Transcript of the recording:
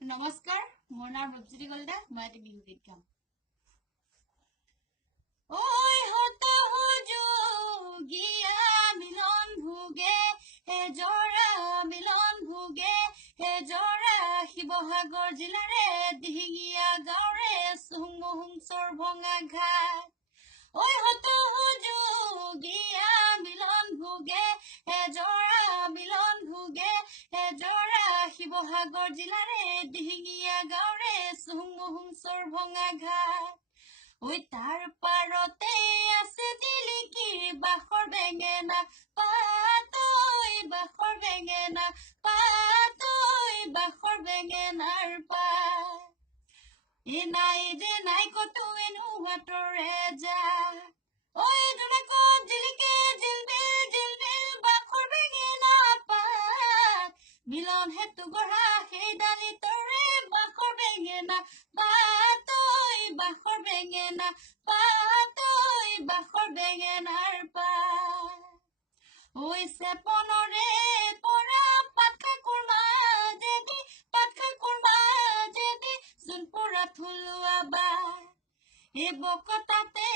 নমস্কাৰ, মোৰ নাম ৰূপজ্যোতি কলিতা। মই এটি বিহু গীত গাম। ঐ হতা হুজুগীয়া মিলন ভোগে, হে জৰা মিলন ভোগে, হে জৰা শিৱসাগৰ জিলাৰে দিহিঙীয়া গাঁৱৰে চুহুং চৰ ভঙা ঘাট। ঐ হতা হুজুগীয়া মিলন ভোগে, হে জৰা মিলন ভোগে, হে জৰা শিৱসাগৰ জিলাৰে দিহিঙীয়া গাঁৱৰে চুহুং চৰ ভঙা ঘাট। ঐ তাৰ পাৰতে আছে জিলিকিৰ বাখৰ বেঙেনা পাত, বাখৰ বেঙেনা পাত, বাখৰ বেঙেনাৰ পাত। নাই যে নাই কতো এনো হাতৰে যা, ঐ জোনাকত জিলিকে জিলবিল বাখৰ বেঙেনা পাত। মিলন হেতু গঢ়া সেই দালিতৰে বাখৰ বেঙেনা পাত, বাখৰ বেঙেনা পাত, বাখৰ বেঙেনাৰ পাত। ঐ চেপনৰে পৰা পাতখাকুৰ মাজেদি, পাতখাকুৰ মাজেদি চোন পৰা থলুৱা বা, এই বকতাতে